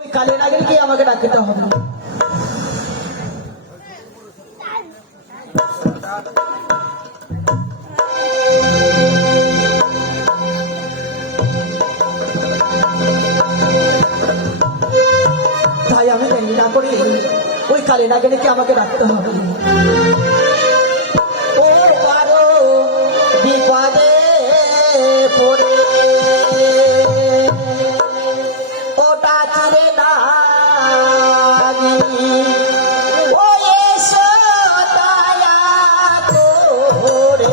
ওই কালে না গেলে কি আমাকে ডাকতে হবে। তাই আমি দেরি না করি, ওই কালে না গেলে কি আমাকে ডাকতে হবে। ও পারো বিপদে পড়ে ওটা চিরে লাগি ও এসো দয়া করে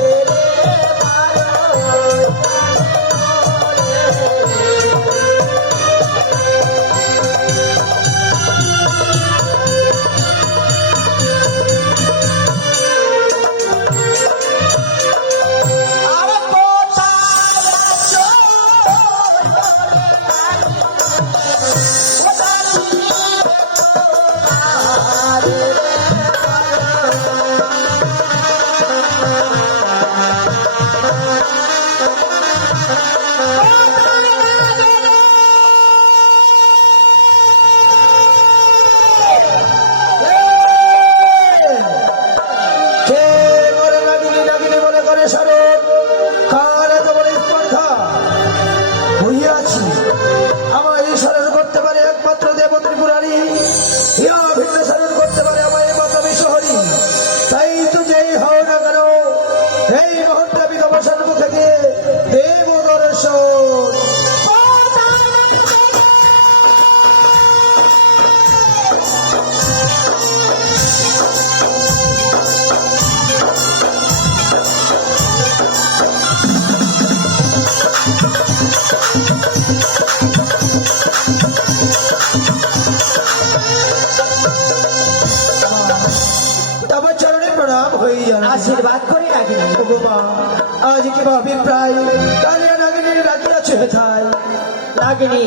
আশীর্বাদ করে রাখি আজ কি ভাবি প্রায় কালিয়া নাগিনী রাখিয়াছে হেথায় নাগিনী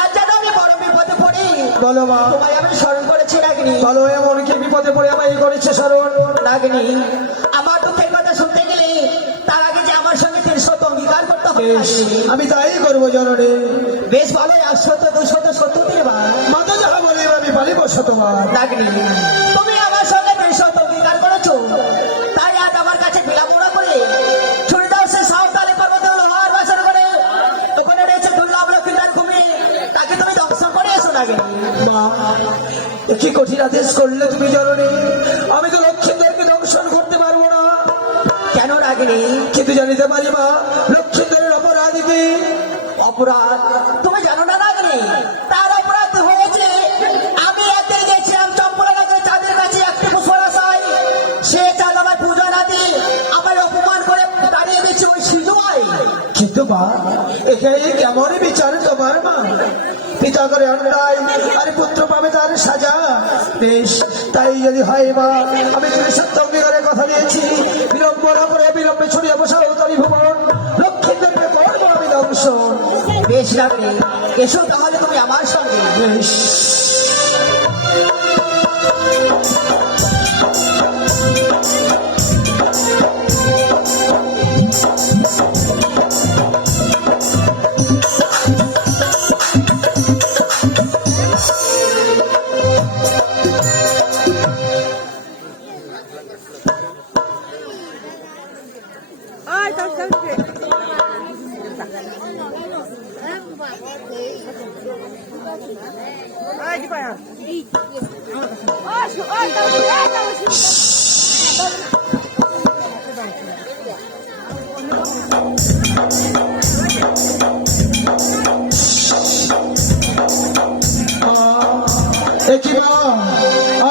আজ যেন আমি বড় বিপদে পড়ি। বলো মা, তোমায় আমি স্মরণ করেছি নাগিনী। বলো এমন কি বিপদে পড়ে আমায় করেছে স্মরণ নাগিনী? আমার দুঃখের কথা শুনতে গেলে তার আগে যে আমার সঙ্গে 300 অঙ্গীকার করতে হবে। আমি তাই করবো জননী। বেশ ভালো, 100 200 70 বার মাতা যাহা বলে আমি পালিব শতবার। নাগিনী তুমি আমার সঙ্গে 300 অঙ্গীকার করেছো, তাই আজ আমার কাছে বিড়ম্বনা করে ছুড়ে দাও সে সাঁওতালি পর্বতে লোহার বাসর করে ওখানে রয়েছে দুর্লভ লক্ষ্মীদার কুমির, তাকে তুমি ধ্বংস করে এসো নাগিনী। মা, কি কঠিন আদেশ করলে তুমি জননী। আমি তো লক্ষ্মীদেরকে দংশন করতে পারবো না। কেন নাগিনী? কিন্তু জানিতে পারি মা, লক্ষ্মীদের অপরাধ কি? অপরাধ তুমি জানো না নাগিনী? তার অপরাধ হয়েছে আমি একদিন গেছিলাম চম্পলা নগরে চাঁদের কাছে একটি পুষ্পরাশায়, সে চাঁদ আমার পূজা না দিয়ে আমার অপমান করে দাঁড়িয়ে দিচ্ছে ওই সিজুয়ায়। কিন্তু মা, এখানে কেমন বিচার তোমার মা? পিতা করে অন্যায় আর পুত্র পাবে তার সাজা। বেশ, তাই যদি হয় মা, আমি তুমি সত্য অঙ্গীকারের কথা দিয়েছি, বিলম্ব না করে বিলম্বে ছড়িয়ে বসাও তারি ভুবন, লক্ষ্মীদেরকে করবো আমি দংশন। বেশ লাগবে, এসো তাহলে তুমি আমার সঙ্গে। বেশ।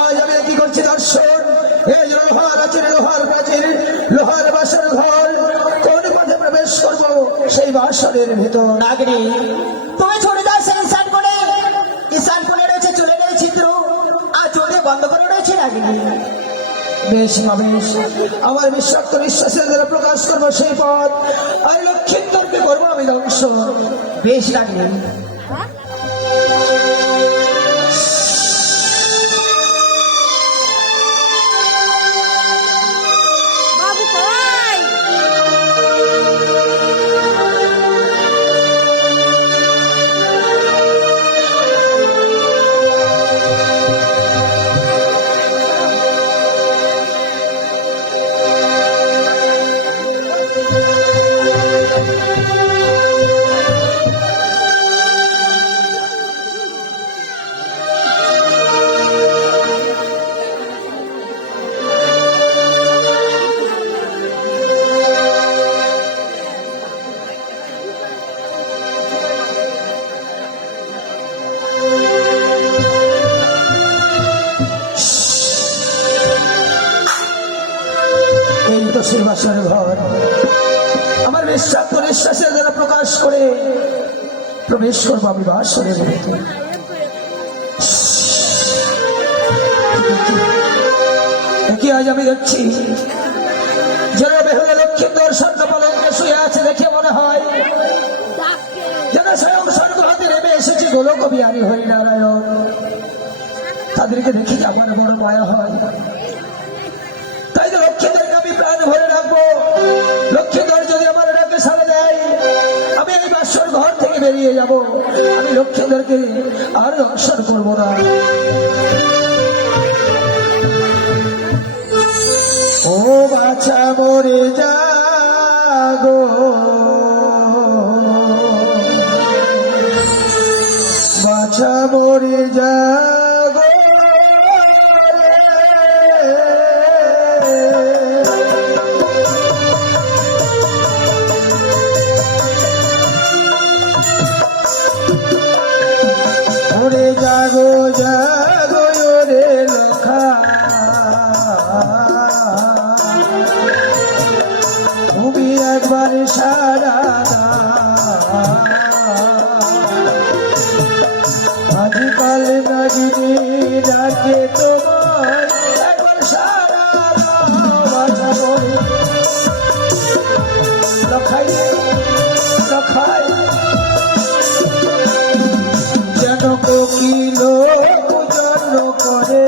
আজ আমি কি করছি দর্শন, এই লোহার আছে লোহার প্রাচীর লোহার বাসর ঘর, কোন পথে প্রবেশ করবো সেই বাসরের ভেতর। নাগিনী তুমি ছড়ে দাও সেই ঈশান কোণে রয়েছে চলে গেলে ছিদ্র, আর চোখে বন্ধ করে রয়েছে নাগিনী। বেশ মা, বেশ, আমার বিশ্বাক্ত বিশ্বাসের দ্বারা প্রকাশ করবো সেই পথ, আর লক্ষ্মীন্দরকে করবো আমি ধ্বংস। বেশ নাগিনী। বাসর ঘর আমার বিশ্বাস নিঃশ্বাসের দ্বারা প্রকাশ করে প্রবেশ করবো আমি বাসরের মধ্যে। কি আজ আমি দেখছি যেন বেহুলা লক্ষ্মীন্দর স্বর্ণ পালঙ্কে শুয়ে আছে দেখে মনে হয় যেন স্বয়ং স্বর্গ হাতে নেমে এসেছে গোলক বিহারী হরিনারায়ণ। তাদেরকে দেখি আমার বড় মায়া হয়, তাই তো লক্ষ্মীদেরকে আমি প্রাণ ভরে রাখবো। লক্ষ্মীধর যদি আমার ডাকে সাড়া দেয় আমি এই বাসর ঘর থেকে বেরিয়ে যাব, আমি লক্ষ্মীদেরকে আর দর্শন করবো না। ও বাছা মরে যাগো বাছা মরে যাগো মরে যাগো যাগো রে লখা তুমি একবার সারা আজকাল নাগিনী ডাকে তোমায় একবার সারা বাছা মরে লখাই লখাই যেন কোকিল জন্ম করে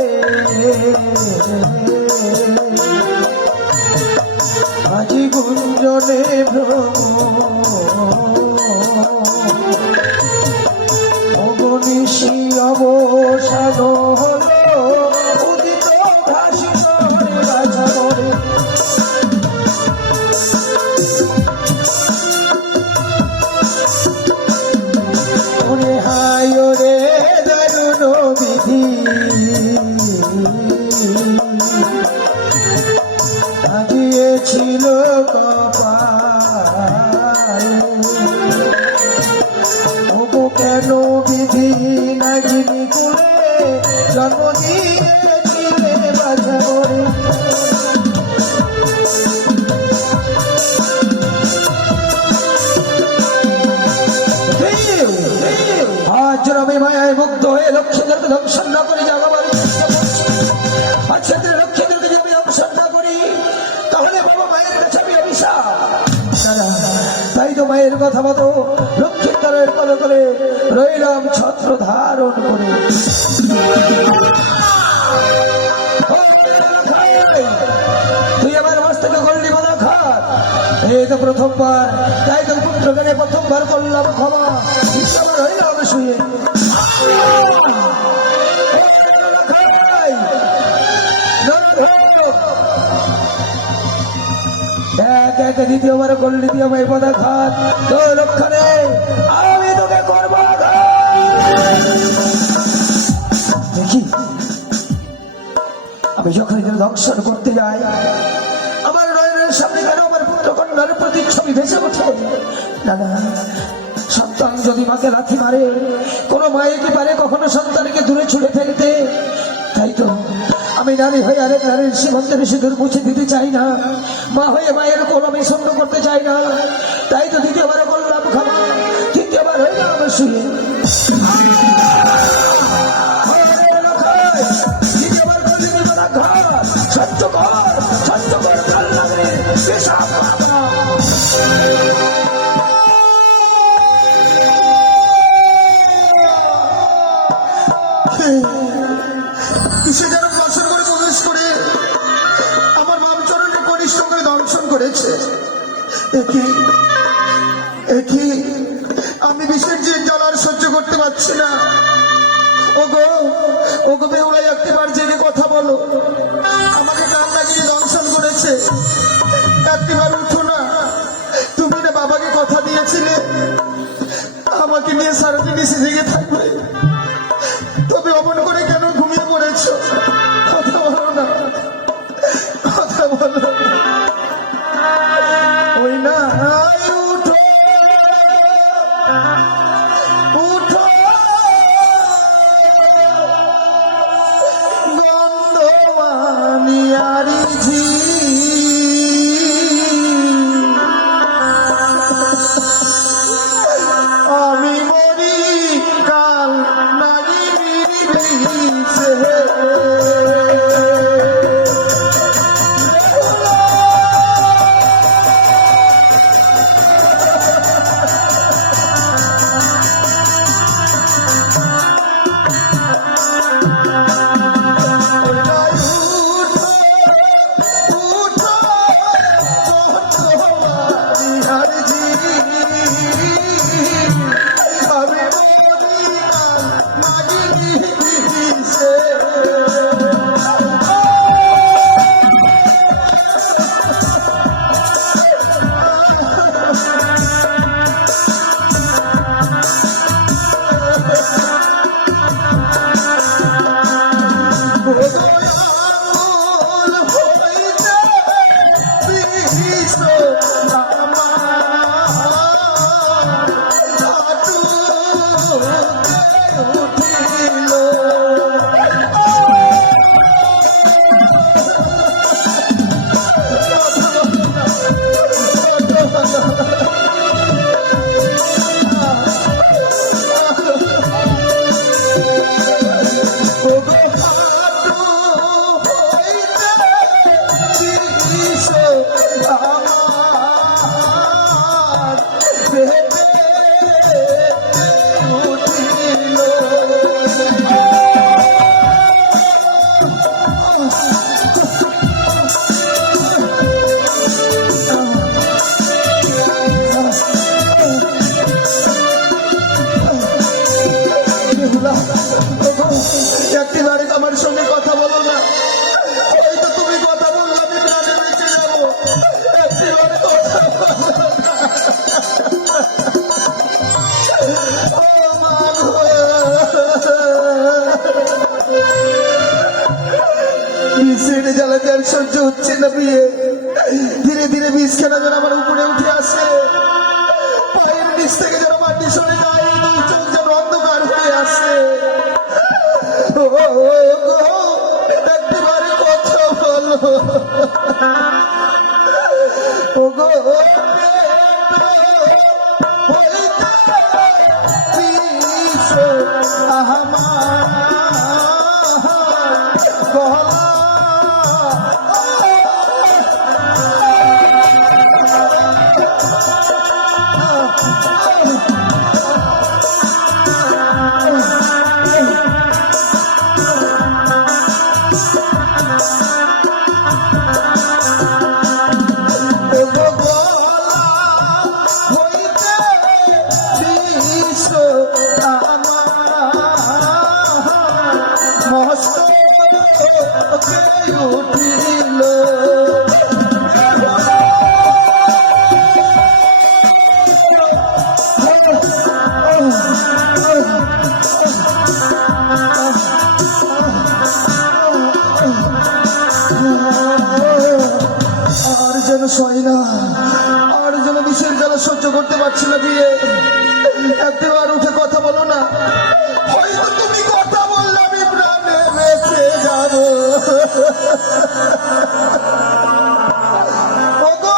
আজি গুঞ্জনে ভ্রম অগনিশি অবসান হলো উদিত ভাসিত বাছা মরে। ওরে হায় রে দারুণ বিধি আগিয়েছিল কপালে তবু কেন বিধি নাগিনী কুলে জন্ম দিয়েছিলে বাছা মরে। আজ রবি মায়ায় মুগ্ধ হয়ে লক্ষ্মীদেরকে দংশন না করে জাগাবার চেষ্টা করছি। আর সেদিন লক্ষ্মীদেরকে যদি আমি দংশন না করি তাহলে বাবা মায়ের কাছে আমি অভিশাপ। তাই তো মায়ের কথা মতো লক্ষ্মীন্দরের কোলে কোলে রইলাম ছত্র ধারণ করে। তুই আমার মস্তকে করলি বাধা খাত, এই তো প্রথমবার, তাই তো পুত্রকে প্রথমবার করলাম ক্ষমা। ঈশ্বর হইলাম শুয়ে দ্বিতীয়বার করলি তুই আমায় বাধা খাত, তোর লক্ষণে আমি তোকে করবো। দেখি আমি যখন দংশন করতে যাই আমার নয়নের সামনে কেন আমার পুত্র কন্যার প্রতিচ্ছবি ভেসে ওঠে। না না, সন্তান যদি মাকে লাথি মারে কোনো মায়ে কি পারে কখনো সন্তানকে দূরে ছুড়ে ফেলতে? তাই তো আমি নারী হয়ে আরেক নারীর সীমান্তের সিঁদুর মুছে দিতে চাই না, মা হয়ে মায়ের কোন আমি শূন্য করতে চাই না। তাই তো দ্বিতীয়বার করলাম ক্ষমা, তৃতীয়বার হইলাম আমার শুয়ে। সত্য কর সত্য কর কিসে যেন বছর করে প্রবেশ করে আমার বামচরণকে কনিষ্ঠ করে দংশন করেছে। একই আমি বিষের যে জ্বালার সহ্য করতে পারছি না। ওগো ওগো বেহুলাই একটিবার জেগে কথা বলো, আমাকে প্রাণ লাগিয়ে দংশন করেছে, একটিবার উঠো না। তুমি না বাবাকে কথা দিয়েছিলে আমাকে নিয়ে সারাদিন এসে জেগে থাকবে, তবে অমন করে কেন ঘুমিয়ে পড়েছ? কথা বলো না, কথা বলো। ওই না উঠো উঠো গন্ধ মানিয়ারি ঝি ওগো, একটিবারে আমার সঙ্গে কথা বলো না। হয়তো তুমি কথা বললে আমি প্রাণে বেঁচে যাবো। একটিবারে কথা বলো না। ও মা গো। বিষের জ্বালাতে আর সহ্য হচ্ছে না বিয়ে। ধীরে ধীরে বিষ খেলা যেন আমার উপরে উঠে আসে, পায়ের নিচ থেকে যেন মাটি সরে যায়, দুই চোখ যেন অন্ধকার হয়ে আসে। ও গো, একটিবারে কথা বলো। ও গো, আর যেন সয় না, আর যেন বিষের জ্বালা সহ্য করতে পারছি না বিয়ে। একবার উঠে কথা বলো না। হয়তো তুমি কথা বললে আমি প্রাণে বেঁচে যাবো। ওগো,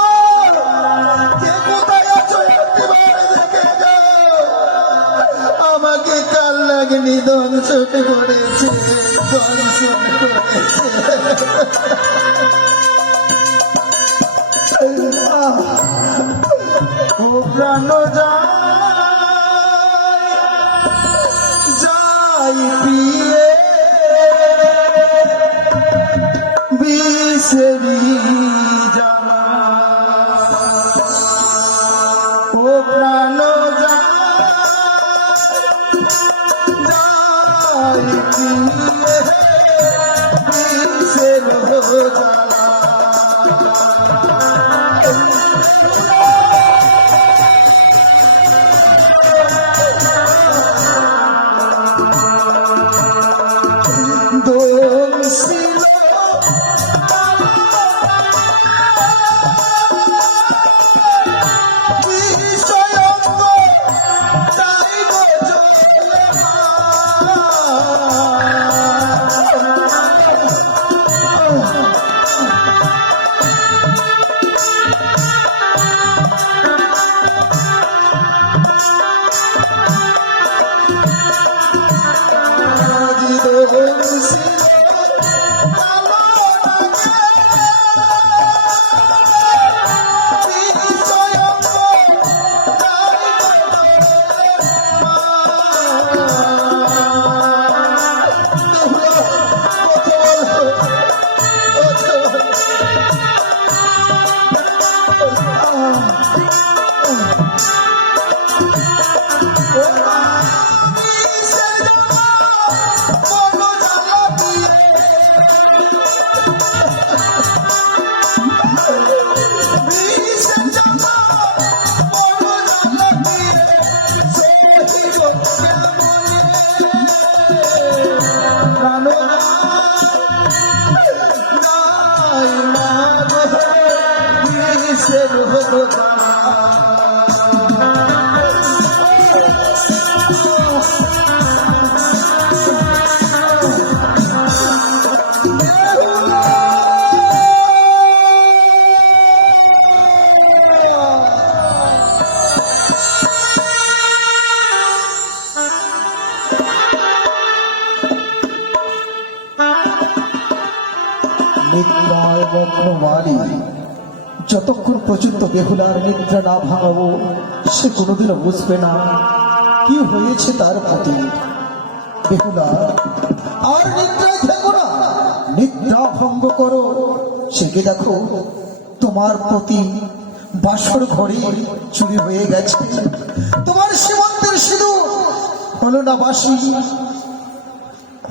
কে কোথায় আছো একবার দেখে যাও। আমাকে কাল লাগনি দংশন করেছে, দংশন করেছে। ও প্রাণ যাই পিয়ে বিষেরি জ্বালা। ও প্রাণ যাই পিয়ে বিষের জ্বালা। নিদ্রায় মগ্ন মারি যতক্ষণ পর্যন্ত বেহুলার নিদ্রা না ভাঙাবো সে কোনোদিনও বুঝবে না কি হয়েছে তার প্রতি। বেহুলা আর নিদ্রায় থাকো না, নিদ্রা ভঙ্গ করো। সেকে দেখো তোমার প্রতি বাসর ঘরে চুরি হয়ে গেছে, তোমার সীমন্তের সিঁদুর হলো না বাসি,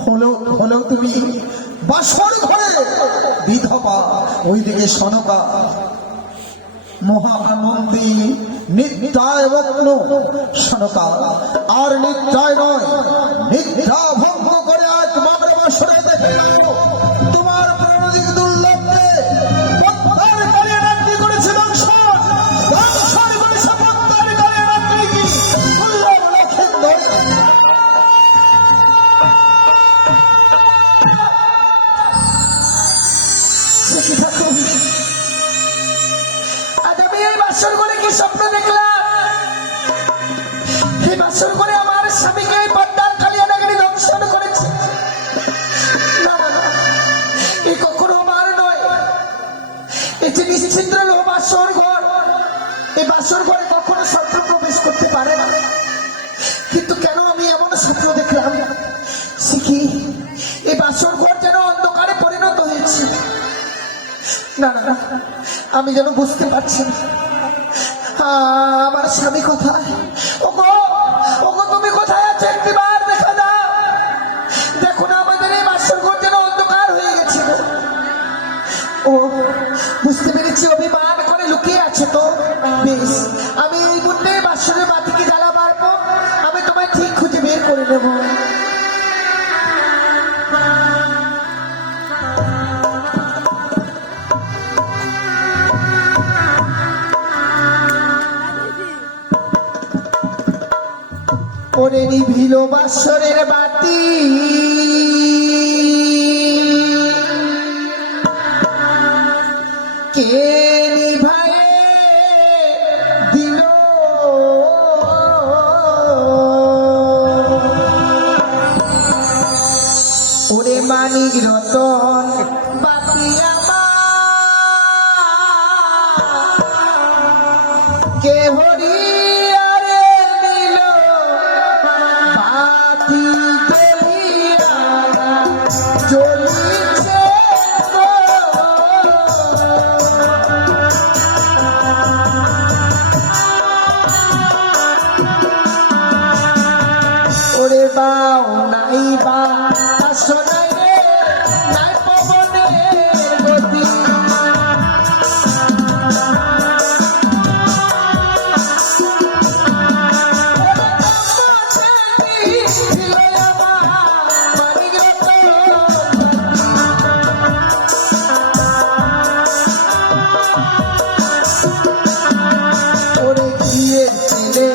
হলেও তুমি বাসর ঘরে বিধবা, ওইদিকে সনকা মহানন্দী নিদ্রায় মগ্ন। সনকা আর নিদ্রায় নয়, নিদ্রা ভঙ্গ করে আজ মাগরে বাসরে দেখে তোমার প্রণদিক দুর্লভকে পদ্মার কালিয়া রাত্রি করেছে দংশন। দংশন করেছে পদ্মার কালিয়া রাত্রি কি দুর্লভ লক্ষেন্দর। আজ আমি এই বাসর করে কি স্বপ্ন দেখলাম? এই বাসর করে আমার স্বামীকে এই পদ্মার কালিয়া নাগিনী দংশন করেছে। না না না, এ কখনো আমার নয়। এটি নিশ্চিন্দ্র লোহ বাসর ঘর। এই বাসর ঘরে কখনো স্বপ্ন প্রবেশ করতে পারে না। কিন্তু কেন আমি এমন স্বপ্ন দেখলাম? শিখি এই বাসর ঘর যেন অন্ধকারে পরিণত হয়েছে। না না না, আমি যেন বুঝতে পারছি না আমার স্বামী কোথায়। ওগো ওগো, তুমি কোথায় আছো? একটিবার দেখা দাও। দেখো না, আমাদের এই বাসর ঘর যেন অন্ধকার হয়ে গেছে। ও বুঝতে পেরেছি, অভিমান করে লুকিয়ে আছে। তো বেশ, আমি এই মুহূর্তে বাসরের বাতিকে জ্বালা মারবো। আমি তোমায় ঠিক খুঁজে বের করে নেবো। ওরে নিভিল বাসরের বাতি, কে নিভায়ে দিল? ওরে মানিক রতন বাতি আমার, কে হরিয়ারে দিল বাতি জ্বলিয়া জ্বলিছে গো। ওরে বাও নাই বা শোনাই রে, নাই পবনের গতি। ওরে গিয়ে ছিলে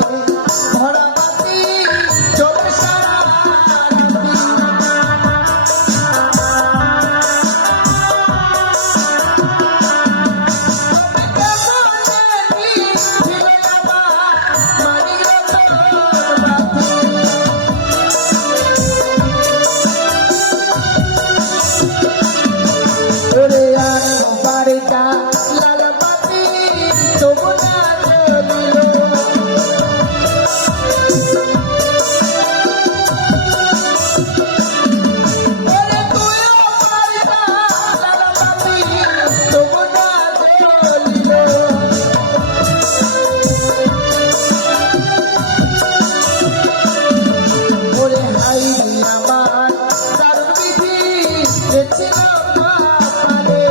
ধরা বাতি চলে সারা ওরে আনো বাড়িটা লাল বাতি তবু না জ্বলিল। ওরে তুইও বাড়িটা লাল বাতি তবু না জ্বলিল। ওরে হাই রে আমার দারুণ বিধি দেখছিলাম কপালে।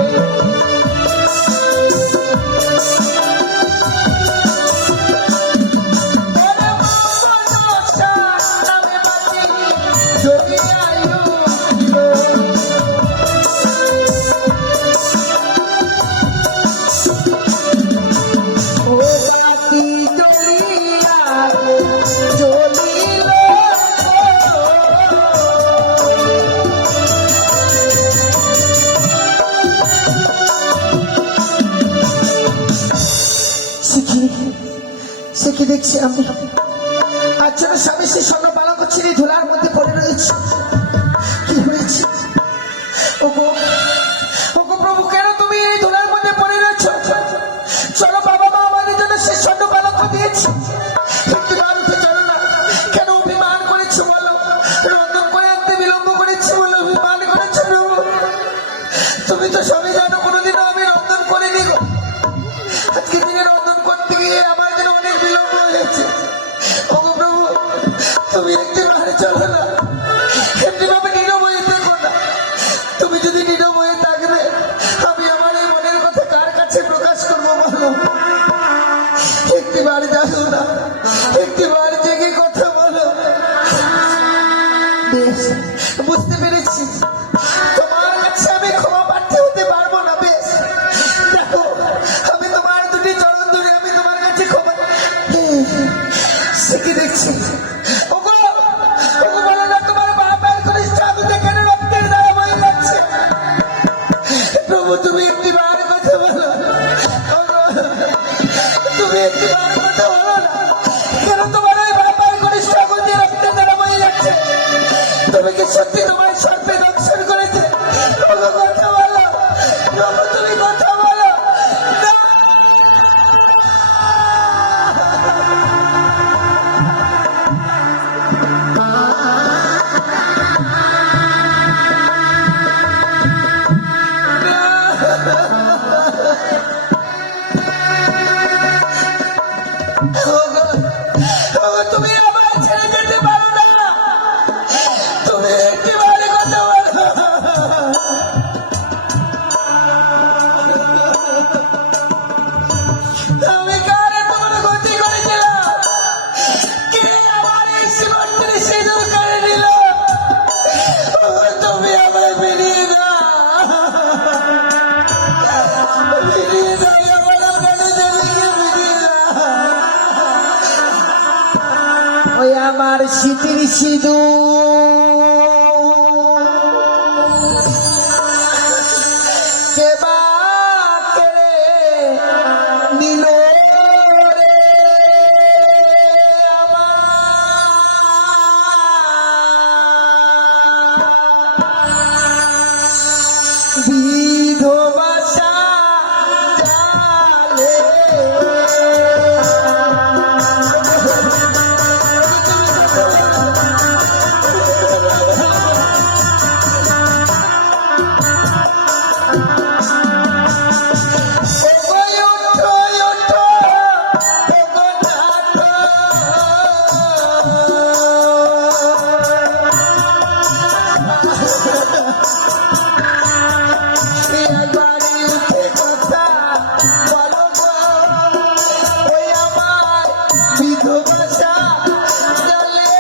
ওরে মমতা নামে বাতি জ্বলিয়া উঠিল। ও বাতি জ্বলিয়া জ্বলিল। শিখি শিখি দেখছি আমি আজ যেন স্বামী সেই স্বর্ণ পালঙ্ক ছিঁড়ে ধুলার মধ্যে পড়ে রয়েছে। কি হয়েছে? ওগো ওগো প্রভু, কেন তুমি এই ধুলার মধ্যে পড়ে রয়েছো? চলো, বাবা মা আমাদের জন্য সেই স্বর্ণ পালঙ্ক দিয়েছে। একটু বার উঠে চলো না। কেন অভিমান করেছো বলো? রন্ধন করে আনতে বিলম্ব করেছি বলে অভিমান করেছো? তুমি তো সবই জানো, কোনোদিনও আমি রন্ধন করিনি গো। আজকে দিনে রন্ধন করতে গিয়ে আমার যেন অনেক বিলম্ব হয়েছে। ওগো প্রভু, তুমি একটু বাড়ি চলো না। এমনি ভাবে নীরব হয়ে বুঝতে পেরেছি তোমার কাছে আমি ক্ষমা প্রার্থী হতে পারবো না। বেশ দেখো, আমি তোমার দুটি চরণ ধরে আমি তোমার কাছে ক্ষমা শিখে দেখছি। ওগো ওগো বলো না, তোমার বাবার কনিষ্ঠ আগুনে কেন রক্তের দ্বারা বয়ে যাচ্ছে? প্রভু তুমি একটি বার কথা বলো। ওগো, তুমি একটি বার কথা বলো না, কেন তোমার ওই বাবার কনিষ্ঠ আগুন দিয়ে রক্তের দ্বারা বয়ে যাচ্ছে? তুমি কি সত্যি তোমার সর্পে দংশন করেছে? ওগো কথা বলো, প্রভু তুমি কথা বলো না। ওগো, ওগো, তুমি আমায় ছেড়ে যেতে পারো না। তুমি একেবারে কথা বলো। আমি কারে তোমার গতি করেছিলাম? কে আমার এই সীমান্তের সিঁদুর করে নিল? ওগো, তুমি আমায় ফিরিয়ে দাও। ফিরিয়ে দাও আমার প্রাণে দেবীকে, ফিরিয়ে দাও। ওই আমার স্মৃতির সিঁদুর কে বা কেড়ে নিল রে আমার বিধবাসা জালে।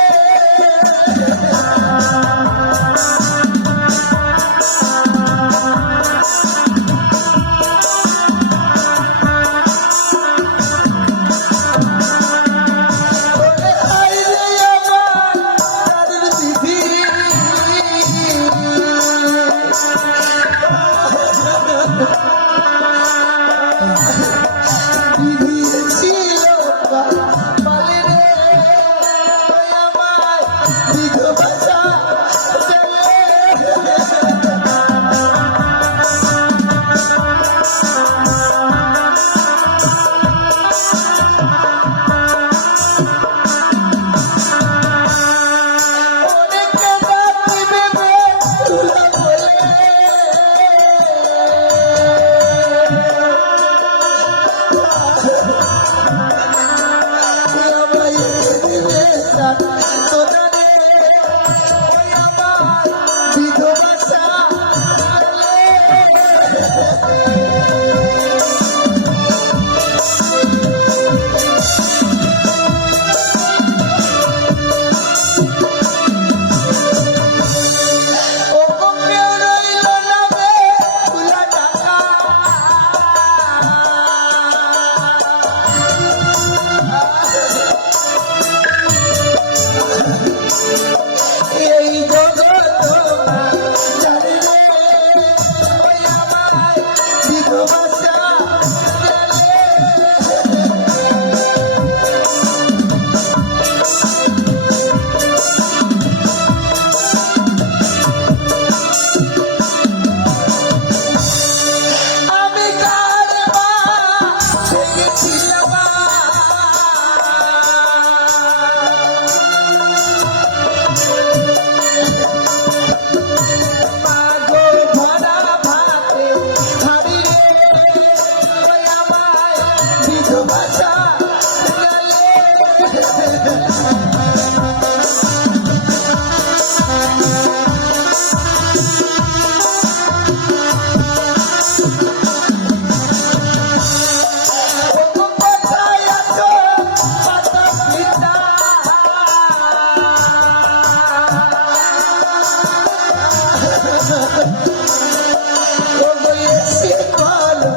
বলো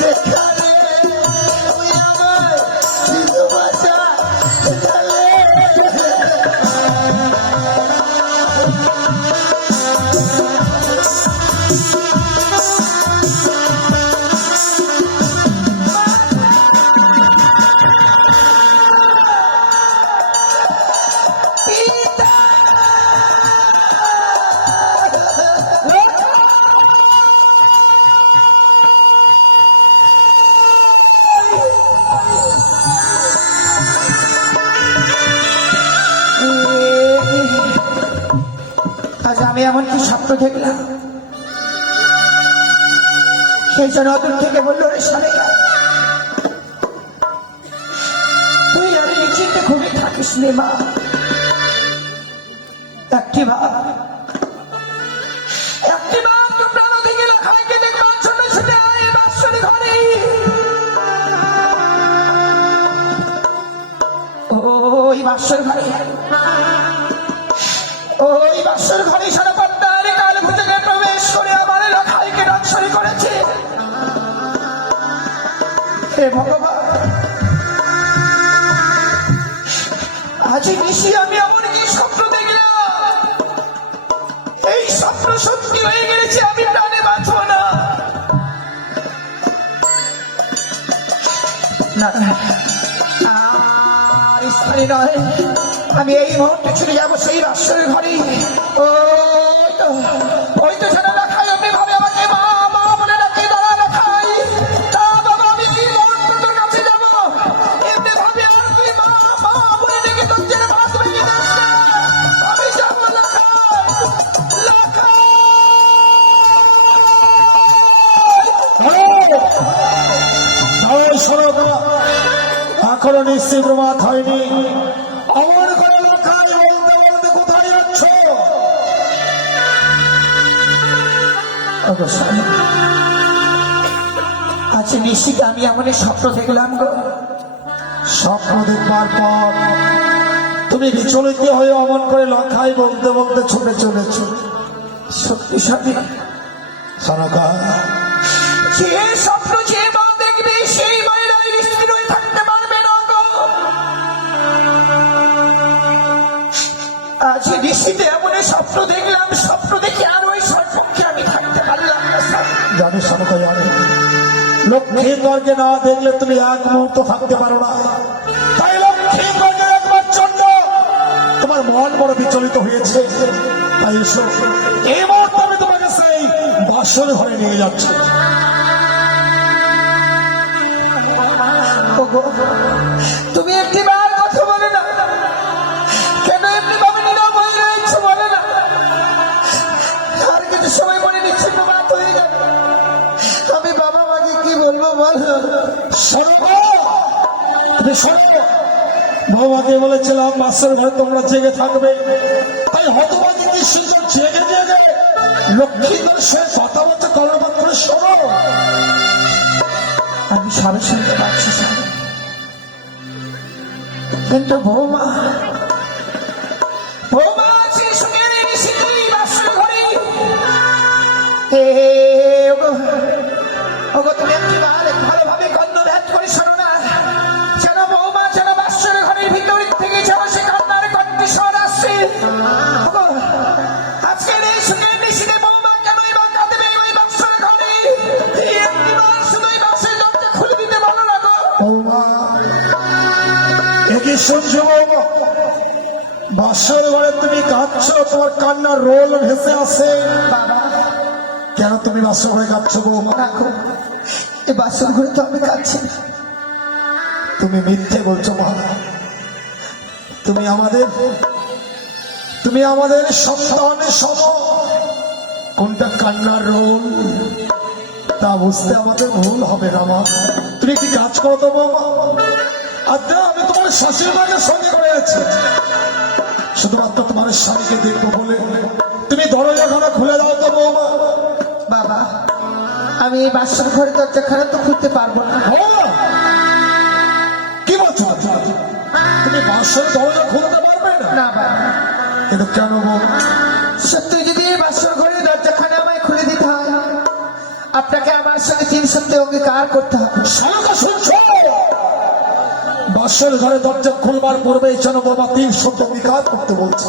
যেখানে তুমি আমায় ভালোবাসা দেখালে। আজ আমি এমন কি স্বপ্ন দেখলাম, সেই জন্য অদূর থেকে বললো রে সারে তুই আর নিশ্চিন্তে ঘুমিয়ে থাকিস নে মা। একটি বার তোমরা নদী গেলে খাইকে দেখবার জন্য ছুটে আয় এ বাৎসরিক ঘরে। ওই বাৎসর ঘরে, ওই বাসর ঘরে সারা পাত্তার কাল ভুজে প্রবেশ করে আমার লখাইকে রক্ষণী করেছে। হে ভগবান, আজ নিশি আমি এমন কি স্বপ্ন দেখলাম, এই স্বপ্ন সত্যি হয়ে গেছে, আমি প্রাণে বাঁচব না। আর স্থানে নয়, আমি এই মুহূর্তে ছুটে যাবো সেই বাসরের ঘরে। ওই তো যেন লেখাই এমনি ভাবে আমাকে মা মা বলে ডাকে, দাঁড়া লেখাই তা বাবা আমি কি মুহূর্তে তোর কাছে যাবো এমনি ভাবে, আর তুই মা মা বলে ডেকে তোর যেন ভাত ভেঙে দিস না। আমি যাবো লেখাই এখনো নিশ্চিত প্রমাদ হয়নি, আমার ঘরে লখাই বলতে বলতে কোথায় যাচ্ছ? আচ্ছা নিশ্চিত আমি এমন স্বপ্ন দেখলাম গো। স্বপ্ন দেখবার পর তুমি বিচলিত হয়ে অমন করে লখাই বলতে বলতে ছুটে চলেছ। শক্তিশালী সনকা, যে স্বপ্ন যে মা দেখবে সেই মায়ের স্থির হয়ে থাকতে পারবে না গো। আজ নিশ্চিত এমন স্বপ্ন দেখলাম, স্বপ্ন দেখে আর ওই সর্বপক্ষে আমি থাকতে পারলাম না। জানি সনকা, জানি লক্ষ্মীর বর্গে না দেখলে তুমি এক মুহূর্ত থাকতে পারো না, তাই লক্ষ্মীর বর্গে একবার জন্য তোমার মন বড় বিচলিত হয়েছে। তাই এসো, এই মুহূর্তে আমি তোমাকে সেই বাসর ঘরে নিয়ে যাচ্ছি। তুমি একটি বার কথা বলে না কেন, এমনি ভাবে নীরব হয়ে রয়েছে বলে না, আর কিছু সময় মনে নিচ্ছে প্রমাদ হয়ে যাবে। আমি বাবা মাকে কি বলবো বলো? তুমি শোনো, বাবাকে বলেছিলাম বাসর ঘরে তোমরা জেগে থাকবে, তাই হতভাগী কি সুযোগ জেগে জেগে লক্ষ্মীদের সে কথা বলতে কর্ণপাত করে শোনো। আমি সবে শুনতে পাচ্ছি স্বামী, কিন্তু বৌমা বৌমা আছে সঙ্গে নিশ্চিতই বাসর ঘরে। ওগো তুমি একটি বার ভালোভাবে কর্ণভেদ করে শোনো না, যেন বৌমা যেন বাসর ঘরের ভিতর থেকে যেন সে কান্নার কণ্ঠস্বর আসছে। ওগো আজকের এই সঙ্গে নিশ্চিতে বৌমা কেনই বা কাঁদবে ওই বাসর ঘরে? এই একটি বার শুধু এই বাসের দরজা খুলে দিতে বলো না গো। বৌমা, একই শুনছো বৌমা? বাসর ঘরে তুমি কাঁদছো, তোমার কান্নার রোল ভেসে আসে। বাবা কেন তুমি বাসর ঘরে কাঁদছো বৌমা? রাখো, এই বাসর ঘরে তো আমি কাঁদছি না। তুমি মিথ্যে বলছো মা, তুমি আমাদের সন্তানের সম। কোনটা কান্নার রোল তা বুঝতে আমাদের ভুল হবে না মা। তুমি কি কাজ করো তো বৌমা? আচ্ছা, আমি তোমার শ্বশুর মাকে সঙ্গে করে আছি, শুধুমাত্র তোমার স্বামীকে দেখবো বলে। তুমি দরজাখানা খুলে দাও তো বৌমা। বাবা আমি এই বাসর ঘরে দরজাখানা তো খুলতে পারবো না। কি বলছো? তুমি বাসর দরজা খুলতে পারবে না? না বাবা, কিন্তু কেন বৌমা? সত্যি যদি এই বাসর ঘরে দরজাখানা আমায় খুলে দিতে হয়, আপনাকে আমার সঙ্গে তিন সপ্তাহে অঙ্গীকার করতে হবে। শালাকে শুনছো? বাসর ঘরে দরজা খুলবার পূর্বে যেন বাবা 3 শব্দ অঙ্গীকার করতে বলছে।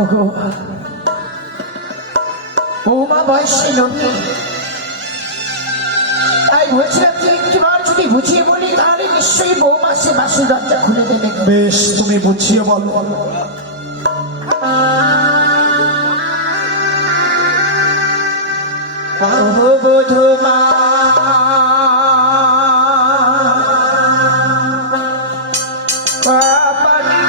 ওগো বৌমা বয়সী নবী, তাই বলছিলাম যে একটিবার যদি বুঝিয়ে বলি তাহলে নিশ্চয়ই বৌমা সে বাসের দরজা খুলে দেবে। বেশ, তুমি বুঝিয়ে বলো। ওগো বধূমা পাপানি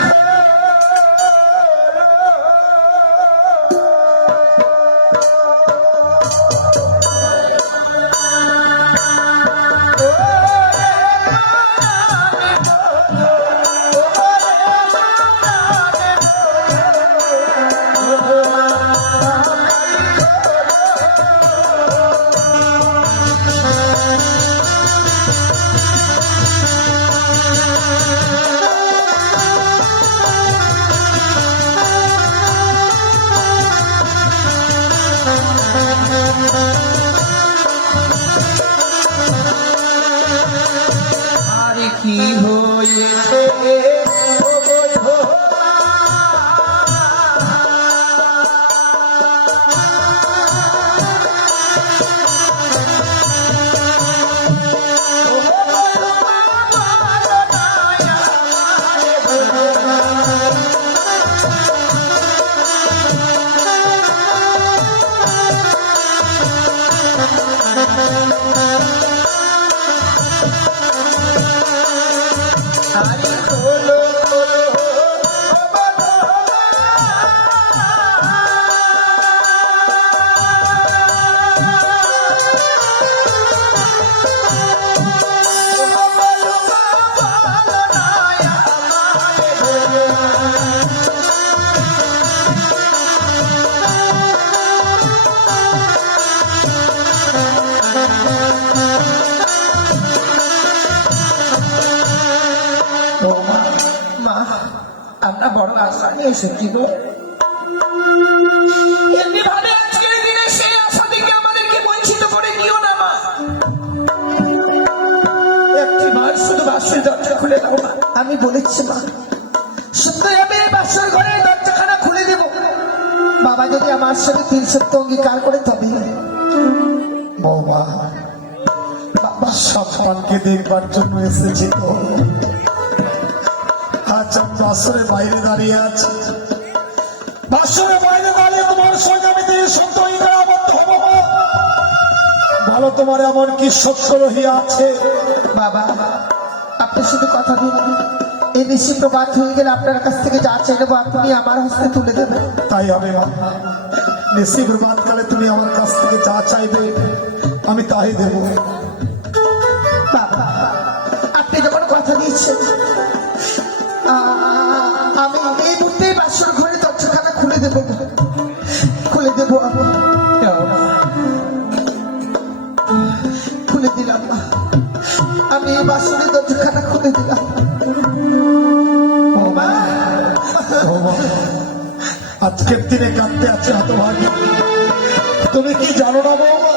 আর কি হয়েছে ও বধূমা? ও বধূমা বলো না আমারে বধূমা। আরে খোলো খোলো ও বধূমা বলো না আমারে বধূমা। বৌমা, মা, আমরা বড় আশা নিয়ে এসেছি গো। এমনিভাবে আজকের দিনে সেই আশা থেকে আমাদেরকে বঞ্চিত করে দিও না মা। একটিবার শুধু বাসের দরজা খুলে দাও মা। আমি বলেছি মা, শুধু আমি এই বাসের ঘরে দরজাখানা খুলে দেব। বাবা যদি আমার সঙ্গে 3 সপ্তাহ অঙ্গীকার করে তবে। বৌমা, বাবা সন্তানকে দেখবার জন্য এসেছি তো। আজ আমি বাসরের বাইরে দাঁড়িয়ে আছি। বাসরের বাইরে দাঁড়িয়ে তোমার সঙ্গে আমি 3 সপ্তাহ অঙ্গীকার আবদ্ধ হবো। ভালো, তোমার এমন কি সত্য রহিয়া আছে? বাবা, আপনি শুধু কথা দিন, এই নিশ্চিত প্রবাদ হয়ে গেলে আপনার কাছ থেকে যা চাই নেবো আপনি আমার হস্তে তুলে দেবেন। তাই হবে মা। নিশ্চিত কালে তুমি আমার কাছ থেকে যা চাইবে আমি তাই দেব। বাবা, আপনি যখন কথা দিয়েছেন আমি এই মুহূর্তে বাসর ঘরে দরজাখানা খুলে দেবো, খুলে দেবো আমি। খুলে দিলাম মা, আমি এই বাসরের দরজাখানা খুলে দিলাম। বৌমা, বৌমা, আজকের দিনে কাঁদতে আছে হতভাগী। তুমি কি জানো না বৌমা,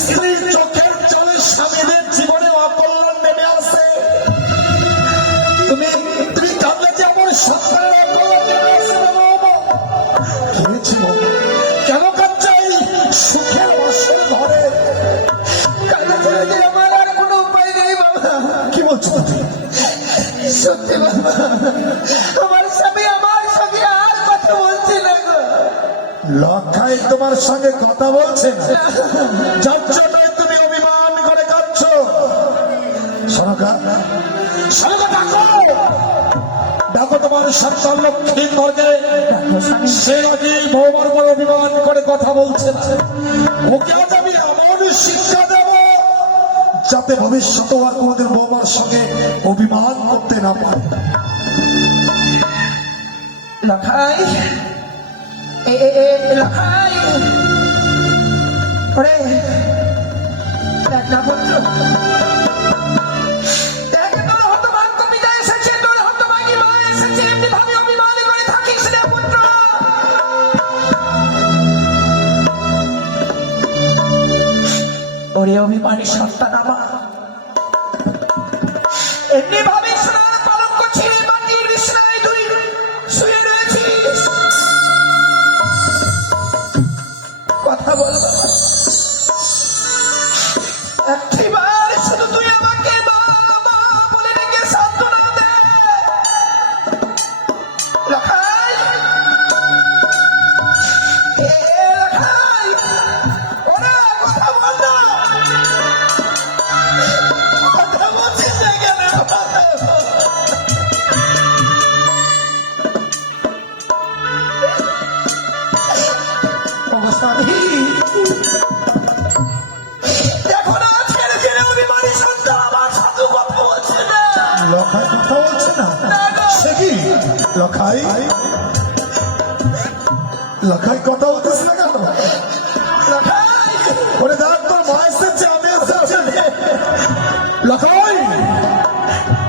স্ত্রীর চোখের জলে স্বামীদের জীবনে অকল্যাণ নেমে আসে। তুমি তুমি কাঁদলে যে আমার সন্তানের অকল্যাণ নেমে আসে না বৌমা। কি হয়েছে বৌমা? কেন কাঁদছো এই সুখের বাসর ঘরে? কান্না ছেড়ে দিয়ে আমার আর কোনো উপায় নেই বাবা। কি বলছো তুমি? সত্যি বাবা, আমার স্বামী আমার সঙ্গে আর কথা বলছে না গো। লক্ষাই তোমার সঙ্গে কথা বলছে না, যার জন্যই তুমি অভিমান করে কাঁদছো। সনকা, সনকা ডাকো, ডাকো তোমার সন্তান লক্ষ্মীর ধরকে। সে নাকি বৌমার উপর অভিমান করে কথা বলছে না। ওকে আজ আমি এমন শিক্ষা দেব যাতে ভবিষ্যতে আর কোনোদিন বৌমার সঙ্গে অভিমান করতে না পারে। লখাই, লখাই, ওরে দেখ না পুত্র, দেখ তোর হতভাগ্য পিতা এসেছে, তোর হতভাগী মা এসেছে। এমনি ভাবে অভিমান করে থাকিস না পুত্র। ওরে অভিমানী সন্তান আমার, এমনি ভাবে স্নান পালন করছিস, মাটির বিছানায় তুই শুয়ে রয়েছিস, কথা বল বাবা। একটিবার শুধু তুই আমাকে মা মা বলে ডেকে সান্ত্বনা দে। লখাই, এ লখাই, ওরে কথা বল না, কথা বলছিস না কেন? ওগো স্বামী, দেখো না ছেড়ে ছেড়ে অভিমানী সন্তান আমার সাধু কথা বলছে না। লখাই কথা বলছে না? সে কি লখাই? লখাই কথা বলতেছে না কেন? লখাই, ওরে দেখ, তোর মা এসেছে, আমি এসেছি। লখাই,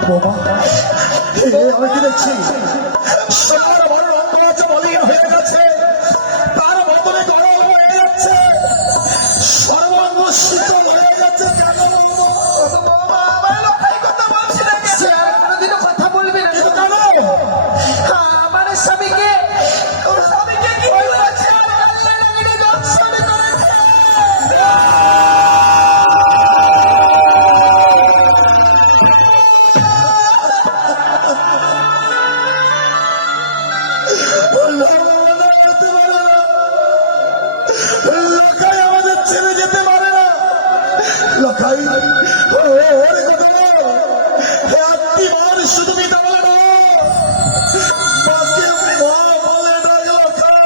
বোমা, আমি কি দেখছি? সোনার বড় রঙ্গরাজ মলিন হয়ে গেছে, তার বদলে গরম হয়ে যাচ্ছে, সর্বাঙ্গ শীতল হয়ে যাচ্ছে। কেন ওগো বৌমা, আমার লখাই কথা বলছে না কেন? সে আর কোনোদিনও কথা বলবে না। কিন্তু কেন? আমার স্বামীকে, ওর স্বামীকে কি হয়েছে? আমার লাগিয়ে দর্শন করেছে। লখাই আমাদের ছেড়ে যেতে পারে না। লখাই, ওর কথা বল। একটি বার শুধু মিথ্যা বলে না, বাকি মা বলে না। লখাই,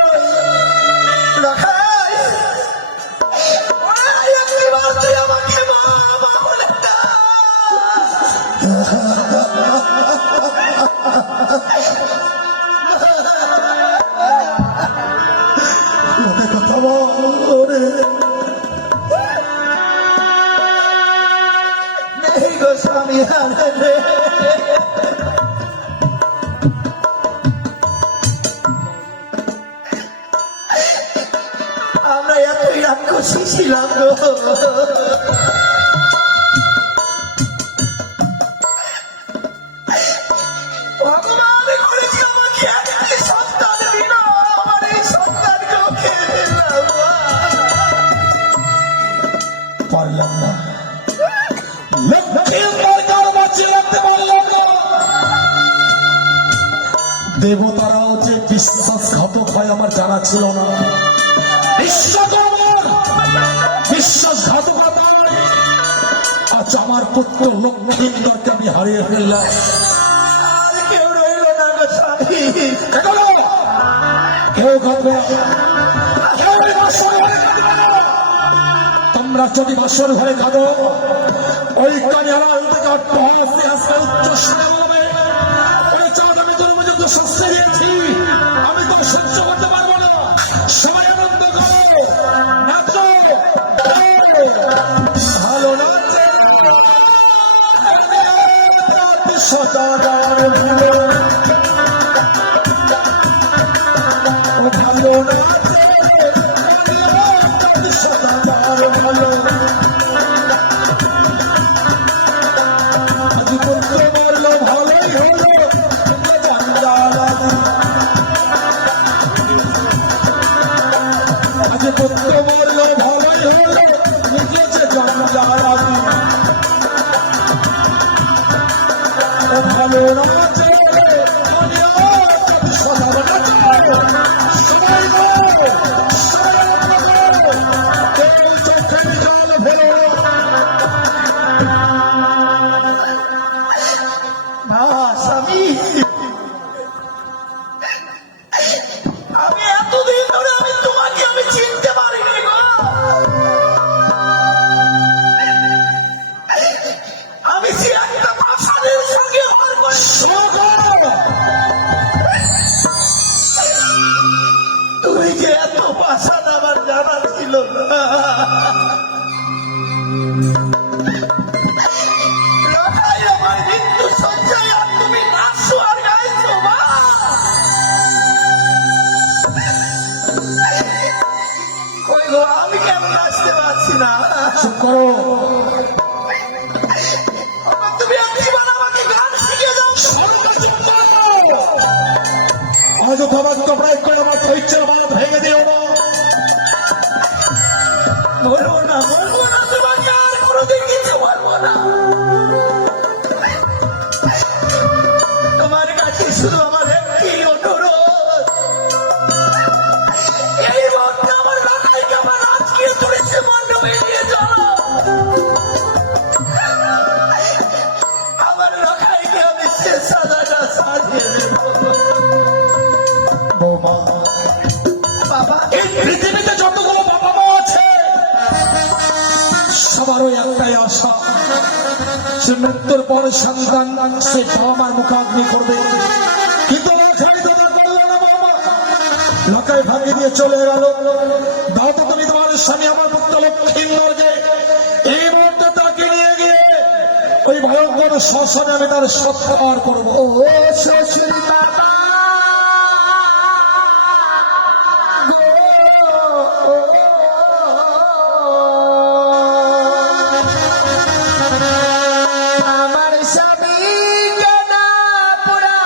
লখাই, ওরে একবার তুই আমাকে মা মা বলে ডাক। ওকে কথা বল। ওরে নেই গো স্বামী, রে। আমরা এতই রাক্ষসী ছিলাম গো। ভগবান করেছি আমাকে একটি সন্তান দিল, আমার এই সন্তানকেও খেয়ে ফেললাম। পারলাম না, লক্ষ্মীর কার বাঁচিয়ে রাখতে পারলাম না। দেবতারাও যে বিশ্বাসঘাতক হয় আমার জানা ছিল না। বিশ্বাসঘাতকতা আজ আমার পুত্র লক্ষ্মীন্দরকে আমি হারিয়ে ফেললাম। আর কেউ রইল না গো স্বামী। কেউ কাঁদবে না, কেউ বাসর ঘরে কাঁদবে না। তোমরা যদি বাসর ঘরে কাঁদো, ওই কানে আড়াল থেকে হাসতে হাসতে উচ্চ স্বরে বলবে, ওই চাঁদ আমি তোর মধ্যে তো শাস্তি দিয়েছি, আমি তো সহ্য করতে পারবো না। সবাই আনন্দ করো, নাচো, ভালো নাচে সদাগার ভুলো, ভালো নাচে সদাগার ভালো। আজ পুত্র বলল ভালোই হলো, আজ পুত্র বলল ভালোই হলো, নিজেছে জঞ্জালাদি। ভালো নাচে সদাগ নাচে, সবাই গো, সবাই আনন্দ করো, কেউ চোখে জল ফেলো না। মা, স্বামী, আমি এতদিন ধরে তোমাকে আমি চিনতে পারিনি গো। আমি যে একটা প্রাসাদের সঙ্গে ঘর করেছি। তুমি যে এত প্রাসাদ আমার জানা ছিল না। লখাই, আমার মৃত্যু সজ্জায় আর তুমি নাচছো আর গাইছো মা। কই গো, আমি কেমন আসতে পারছি না। চুপ করো। তুমি একটিবার আমাকে গান শিখিয়ে দাও। অযথা বাক্য প্রয়োগ করে আমার ধৈর্যের বাঁধ ভেঙে দিও না। বলবো না, তোমাকে আর কোনোদিন কিছু বলবো না। তোমার কাছে শুধু আমার একটি অনুরোধ, এই মুহূর্তে আমার লাগাইকে আমার আজকে তুলেছে মণ্ডপে নিয়ে চলো। আমার লাগাইকে আমি সে সাজাটা সাজিয়ে দেব। বৌমা, বাবা, এই পৃথিবীতে যতগুলো বাবা মা আছে সবারও একটাই আশা, সে মৃত্যুর পর সন্তান সে বাবা মার মুখাগ্নি করবে। কিন্তু লোকাই ভাঙিয়ে দিয়ে চলে গেল। দাও তো তুমি তোমার স্বামী আমার পুত্র লক্ষ্মীন্দরকে এই মুহূর্তে তাকে নিয়ে গিয়ে ওই ভয়ঙ্কর শ্মশানে আমি তার সৎকার করবো। ও শ্বশুর বাবা আমার স্বামী কেনা পুরা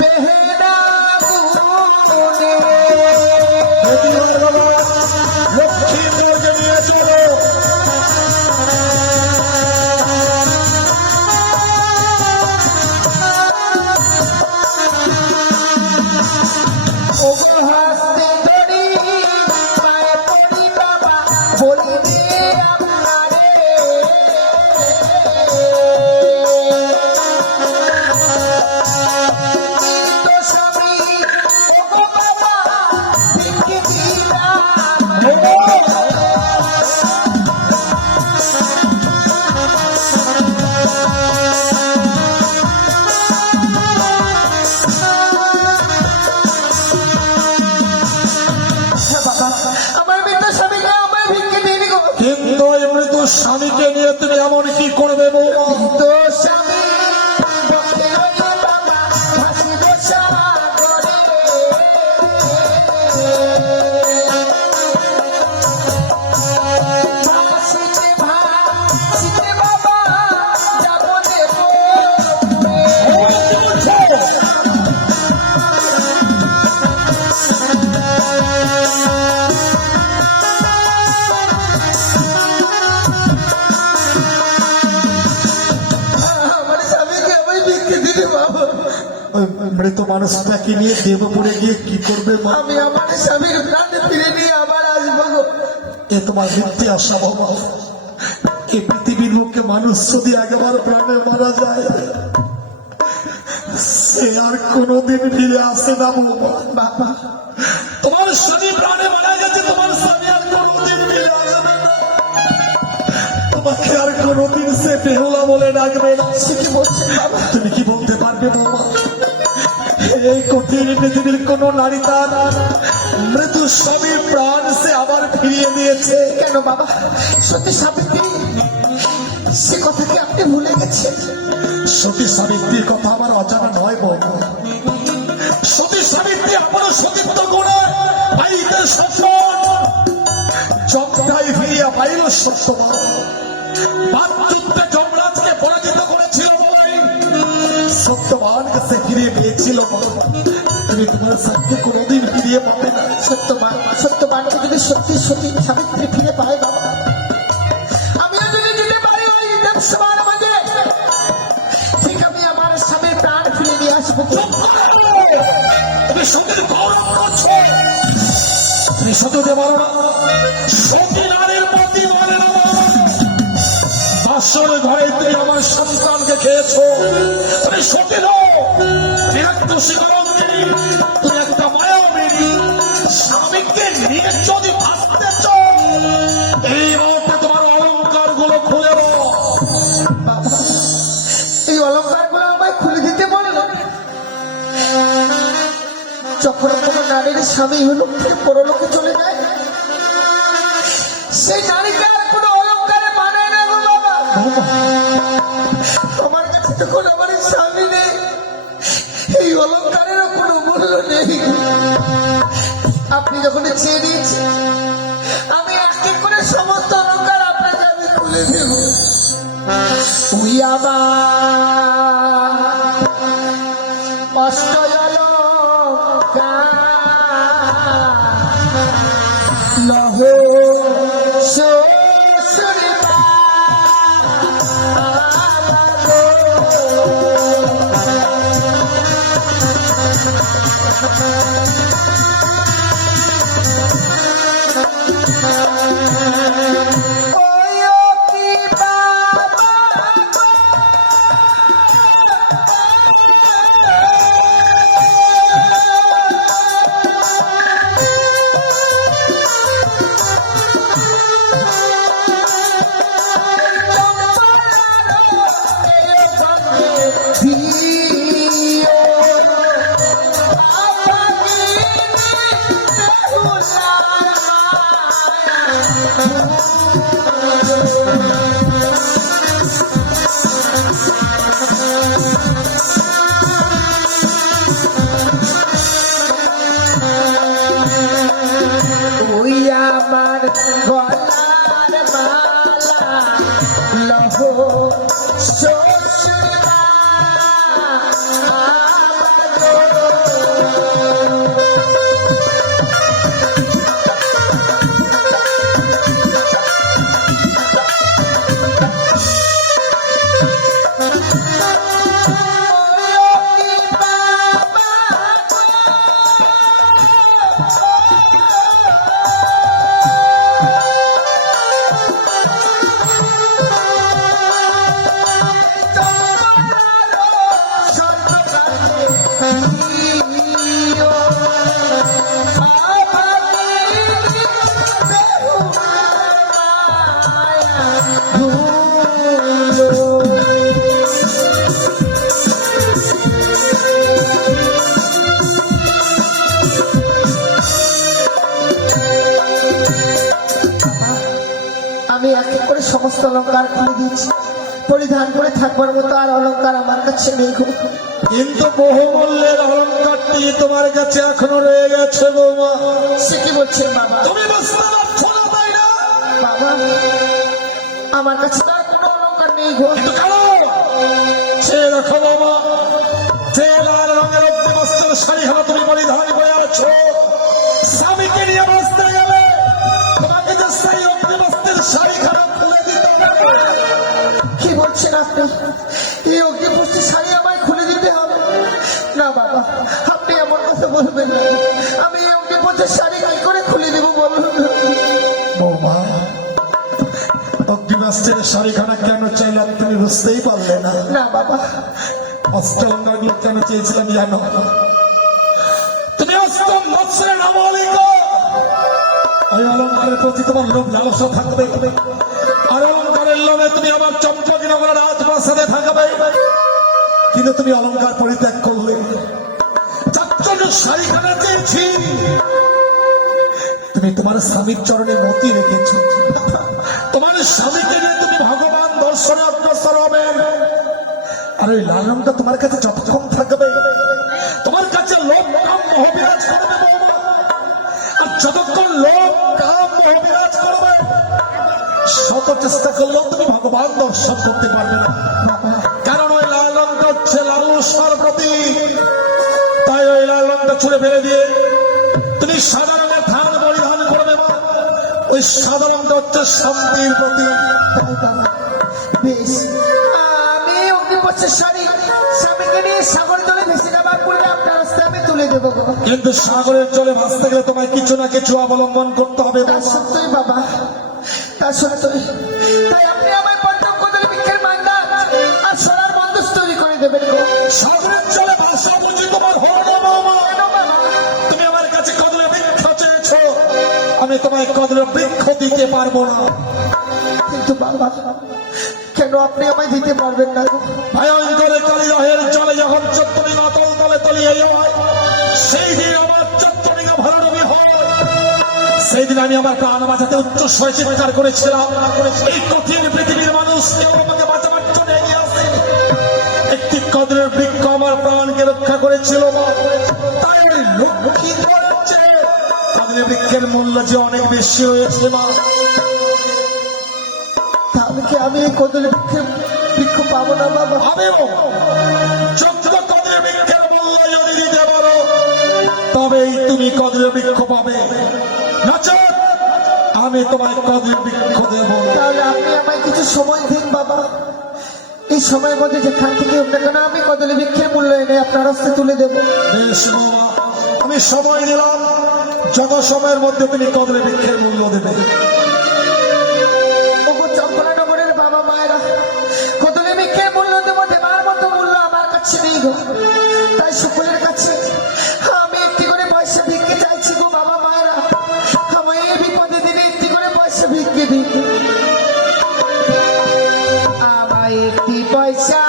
বেহেনা গুনে। লক্ষ্মীন্দরকে নিয়ে চলো। ওগো হাসতে ধরি পায়ে পড়ি বাবা, বলি রে আপনারে তো স্বামী। ওগো বাবা, দেখে দিলাম আমার মৃত্যু স্বামীকে আমার ভিক্ষে দিয়ে গো। কিন্তু ওই মৃত্যু স্বামীকে নিয়ে তুমি এমন কি করবে বৌমা? তো স্বামী বকে রয়ে বাবা, ভাসিব সাগরে। ভাসিতে বাবা যাব দেব। আমার স্বামীকে আমি ভিক্ষে দিতে বাবা। ওই মৃত মানুষটাকে নিয়ে দেবপুরে গিয়ে কি করবে মা? আমি আমার স্বামীর প্রাণ ফিরে নিয়ে আবার আসবো গো। এ তোমার মিথ্যে আশা বাবা। এই পৃথিবীর লোককে মানুষ যদি একবার প্রাণে মারা যায় সে আর কোনোদিন ফিরে আসে না বৌমা। বাবা, তোমার স্বামী প্রাণে মারা গেছে, তোমার স্বামী আর কোনোদিন ফিরে আসবে না। তোমাকে আর কোনোদিন সে বেহুলা বলে ডাকবে না। সে কি বলছেন বাবা? তুমি কি বলতে পারবে বাবা? এই কঠিন পৃথিবীর কোন নারী তার মৃত্যু স্বামীর প্রাণ সে আবার ফিরিয়ে দিয়েছে কেন বাবা? সত্যি সাবিত্রী সে কথা কি আপনি ভুলে গেছেন? সতী সাবিত্রীর কথা আমার অজানা নয় বাবা। সতী সাবিত্রী আমার সতীত্ব করে পাইতে সফল যমটাই ফিরিয়া পাইল সত্যবান। বাকযুদ্ধে যমরাজকে পরাজিত করেছিল বলে সত্যবানকে সে ফিরিয়ে পেয়েছিল। তুমি তোমার সাথে কোনোদিন ফিরিয়ে পাবে না। সত্যবানকে যদি সত্যি সত্যি সাবিত্রী ফিরে পায় বাবা, আমিও যদি যেতে পারি ওই দেবসভার মাঝে, ঠিক আমি আমার স্বামীর প্রাণ ফিরে নিয়ে আসবো। তুমি সতীর গৌরব করছো। তুমি সতীতে বলো না সতী নারীর প্রতি বলে না। বাসর ঘরে তুমি আমার সন্তানকে খেয়েছো। তুমি সতী নও, তুমি একটা শিখরঞ্জিনী, তুমি একটা মায়াবিনী। স্বামীকে নিয়ে যদি ভাসতে চাও এই মুহূর্তে তোমার অলঙ্কার গুলো খুলে দাও। বাবা, এই অলঙ্কার গুলো আমায় খুলে দিতে বললো। যখন কোনো নারীর স্বামী হলো পরলোকে চলে যায়, সেই নারীকে আর কোনো অলঙ্কারে মানায় না গো বাবা। আমার কাছে যখন আমার স্বামী নেই, এই অলঙ্কারেরও কোনো মূল্য নেই। আপনি যখন চেয়ে দিয়েছেন তুলে দেব। তুই আমার কষ্ট লহ তুই আমার গলার মালা লহ শ্বশুর আমি এক এক করে সমস্ত অলঙ্কার খুলে দিচ্ছি, পরিধান করে থাকবার মতো আর অলঙ্কার আমার কাছে নেই গো। কিন্তু বহুমূল্যের অলঙ্কারটি তোমার কাছে এখনো রয়ে গেছে বৌমা। সে কি বলছেন বাবা? তুমি বুঝতে পারছো না তাই না? বাবা আমার কাছে তো আর কোনো অলঙ্কার নেই গো। কিন্তু কেন? সে দেখো বৌমা, যে লাল রঙের অগ্নিবস্ত্রের শাড়িখানা তুমি পরিধান করে আছো, স্বামীকে নিয়ে বসতে গেলে তোমাকে যে সেই অগ্নিবস্ত্রের শাড়িখানা খুলে দিতে হবে। কি বলছেন আপনি? এই অগ্নিপুষ্টি শাড়ি আমায় খুলে দিতে হবে? না বাবা, আপনি এমন কথা বলবেন না। আমি এই অগ্নিপুষ্টির শাড়ি গাই করে খুলে দেবো বলুন। বৌমা, অগ্নিবস্ত্রের শাড়িখানা কেন চাইলাম তুমি বুঝতেই পারলে না। না বাবা, অষ্টলঙ্কারগুলো কেন চেয়েছিলাম জানো? তুমি অষ্টম বৎসরের নাবালিক, ওই অলঙ্কারের প্রতি তোমার লোভ লালসা থাকবে, আর অলঙ্কারের লোভে তুমি আবার চম্পকী নগর রাজপ্রাসাদে থাকবে। কিন্তু তুমি অলঙ্কার পরিত্যাগ করলে, যার জন্য শাড়িখানা চেয়েছি তুমি তোমার স্বামীর চরণে মতি রেখেছ। তোমার স্বামীকে নিয়ে তুমি ভগবান দর্শনে অগ্রসর হবে, আর ওই লাল রংটা তোমার কাছে যতক্ষণ থাকবে তোমার কাছে লোভ কাম মোহ বিরাজ করবে বৌমা। আর যতক্ষণ লোভ কাম মোহ বিরাজ করবে, শত চেষ্টা করলেও তুমি ভগবান দর্শন করতে পারবে না। কারণ ওই লাল রংটা হচ্ছে লালসার প্রতীক। তাই ওই লাল রংটা ছুঁড়ে ফেলে দিয়ে তুমি সাদা রঙের ধান পরিধান করবে মা। ওই সাদা রংটা হচ্ছে শান্তির প্রতীক। তাই বাবা, বেশ। আমি অগ্নিপুষ্টির শাড়ি স্বামীকে নিয়ে সাগর জলে ভেসে যাবার পূর্বে আপনার রাস্তায় আমি তুলে দেবো গো। কিন্তু সাগরের জলে ভাসতে গেলে তোমায় কিছু না কিছু অবলম্বন করতে হবে তা বাবা। সত্যই বাবা, তা সত্যই। তাই আপনি আমার পঞ্চম কদলী বৃক্ষের মান্ডা আর সোনার মন্দস তৈরি করে দেবেন গো। সাগরের জলে ভাসা বুঝি তোমার হলো না বাবা? কেন বাবা? তুমি আমার কাছে কদলের বৃক্ষ চেয়েছো, আমি তোমায় কদলের বৃক্ষ দিতে পারবো না। কিন্তু বাবা, কেন আপনি আমায় দিতে পারবেন না গো? ভয়ঙ্কর কালিদহের জলে যখন চত্বরিং অতল তলে তলিয়ে হয়, সেই দিন আমার চত্বরিং ভরণবী হয়। সেই দিন আমি আমার প্রাণ বাঁচাতে উচ্চ স্বরে চিৎকার করেছিলাম, এই কঠিন পৃথিবীর মানুষ কেউ আমাকে বাঁচাবার জন্য এগিয়ে আসে। একটি কদলের বৃক্ষ আমার প্রাণকে রক্ষা করেছিল মা। তাই ওই লক্ষ্মী তোমার চেয়ে কদলের বৃক্ষের মূল্য যে অনেক বেশি হয়েছে মা। তা আমি এই কদলি বৃক্ষ পাবো না বাবা? আমিও যোগ্য কদলি বৃক্ষের মূল্য যদি দিতে পারো তবেই তুমি কদলি বৃক্ষ পাবে, নচেৎ আমি তোমায় কদলি বৃক্ষ দেব। তাহলে আপনি আমায় কিছু সময় দিন বাবা। এই সময়ের মধ্যে যেখান থেকে হোক না কেন আমি কদলি বৃক্ষের মূল্য এনে আপনার হস্তে তুলে দেবো। বেশ বাবা, আমি সময় দিলাম, যত সময়ের মধ্যে তুমি কদলি বৃক্ষের মূল্য দেবে। ওগো চম্পলানগরের বাবা মায়েরা, কদলি বৃক্ষের মূল্য দেবো, দেবার মতো মূল্য আমার কাছে নেই গো। তাই সকলের কাছে আমি একটি করে পয়সা ভিক্ষে চাইছি গো বাবা মায়েরা। আমায় এই বিপদে দিনে একটি করে পয়সা ভিক্ষে দিন। আমায় একটি পয়সা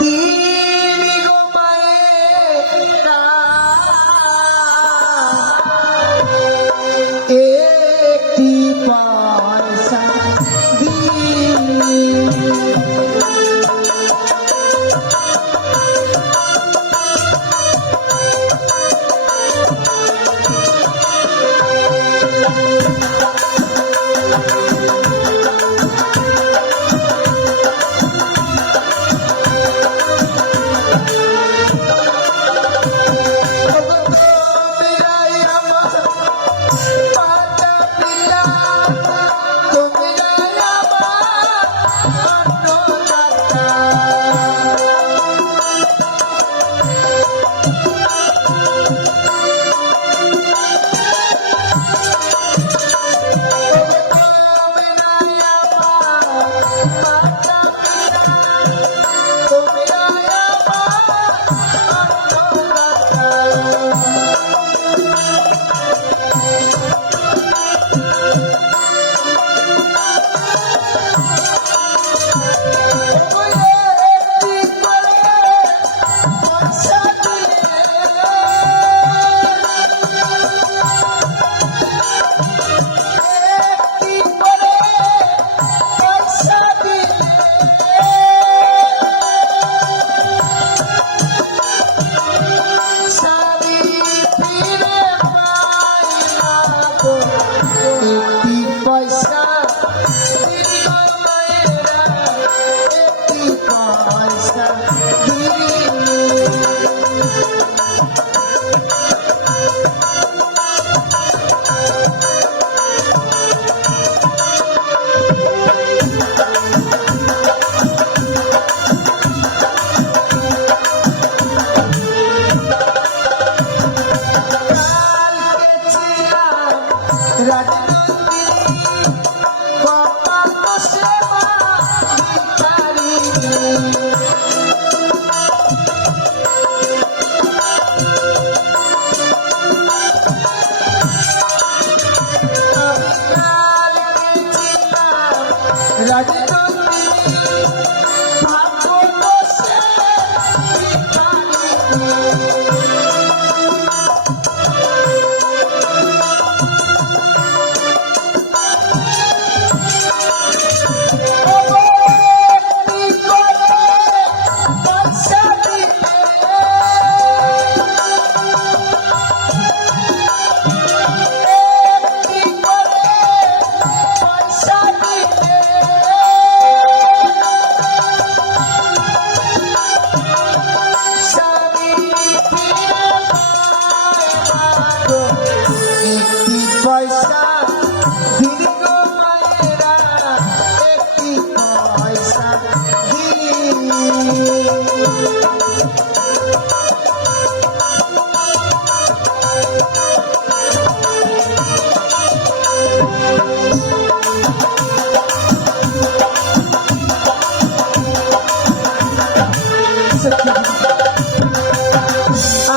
দিন গো মায়েরা, একটি পয়সা দিন।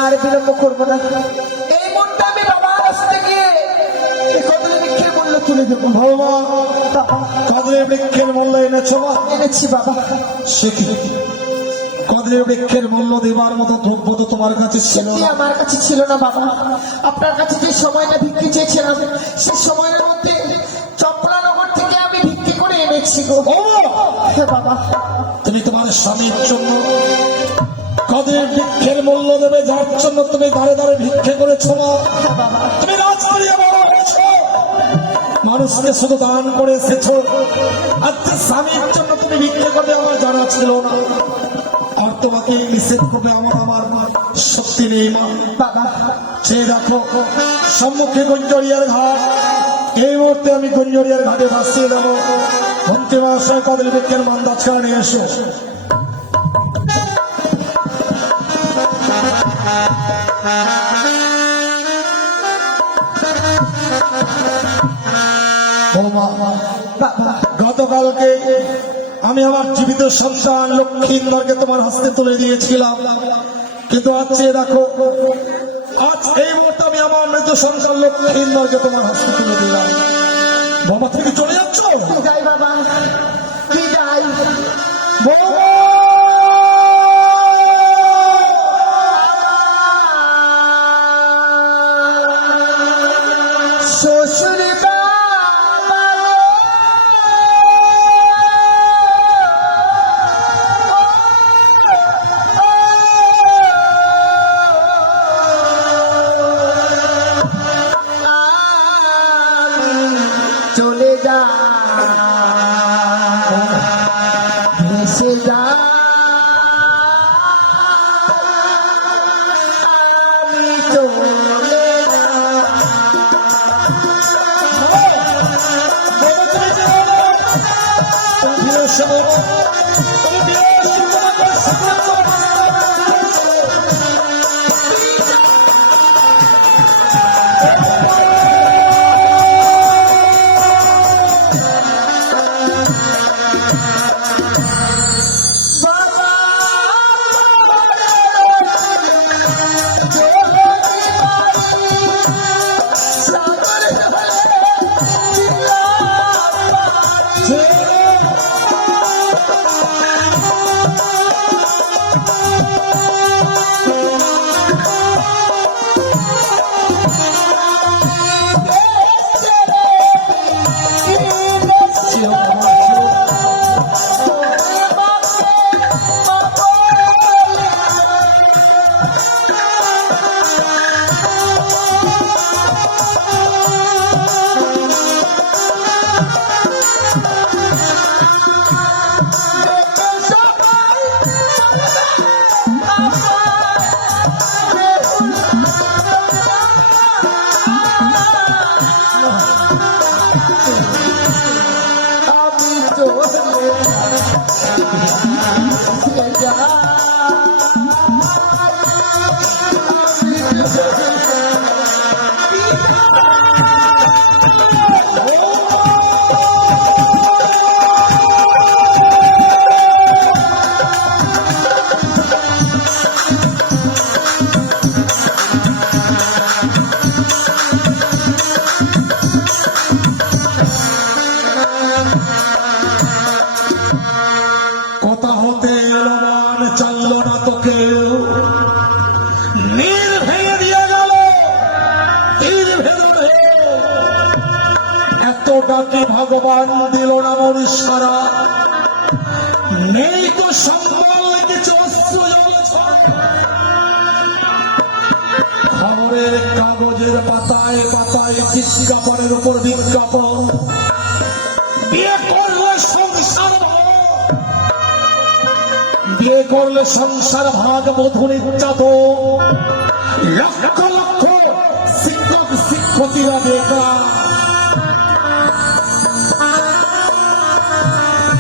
আর বিলম্ব করবো না, এই মনটা আমি বাবার কাছে গিয়ে কদলি বৃক্ষের মূল্য তুলে দেবো। বাবা, কদলি বৃক্ষের মূল্য এনেছো? এনেছি বাবা। সে কি কদলি বৃক্ষের মূল্য দেবার মতো দ্রব্য তো তোমার কাছে ছিল না? আমার কাছে ছিল না বাবা। আপনার কাছে যে সময়টা ভিক্ষে চেয়েছিলাম সেই সময়ের মধ্যে চম্পলানগর থেকে আমি ভিক্ষে করে এনেছি গো। হ্যাঁ বাবা। তুমি তোমার স্বামীর জন্য কদলি বৃক্ষের মূল্য দেবে, যার জন্য তুমি দাঁড়ে দাঁড়ে ভিক্ষে করেছো না? হ্যাঁ বাবা। তুমি রাজবাড়িয়ে বড় হয়েছো, মানুষকে শুধু দান করে এসেছো, আজকে স্বামীর জন্য তুমি ভিক্ষা করবে আমার জানা ছিল না, আর তোমাকে নিষেধ করবে আমার শক্তি নেই মা। বাবা সে দেখো সম্মুখে গুঞ্জরিয়ার ঘাট, এই মুহূর্তে আমি গুঞ্জরিয়ার ঘাটে ভাসিয়ে দেবো। মন্ত্রী মহাশয় কদলী বৃক্ষের মান্দাজ করে নিয়ে এসো। বাবা গতকালকে আমি আমার জীবিত সন্তান লক্ষ্মীন্দরকে তোমার হস্তে তুলে দিয়েছিলাম, কিন্তু আজকে দেখো, আজ এই মুহূর্তে আমি আমার মৃত সন্তান লক্ষ্মীন্দরকে তোমার হস্তে তুলে দিলাম। বাবা তুমি চলে যাচ্ছ? বিদায় বাবা বিদায়। বৌমা! শ্বশুর বাবা চলে যা ভেসে যা আমি চলে যা। কথা হতে এলো মান চালল না তোকে, নীর ভেঙে দিয়ে গেল, তীর ভেঙে গেল। এতটা কি ভগবান দিল না মনুষ্যরা? নেই তো সম্বল কিছু অশ্রু জলছল। খবরের কাগজের পাতায় পাতায় বিজ্ঞাপনের উপর বিজ্ঞাপন, বিয়ে করলে সংসার ভাগ, বিয়ে করলে সংসার ভাগ, বধূ নির্যাতন, লক্ষ লক্ষ শিক্ষক শিক্ষকীরা বেকার।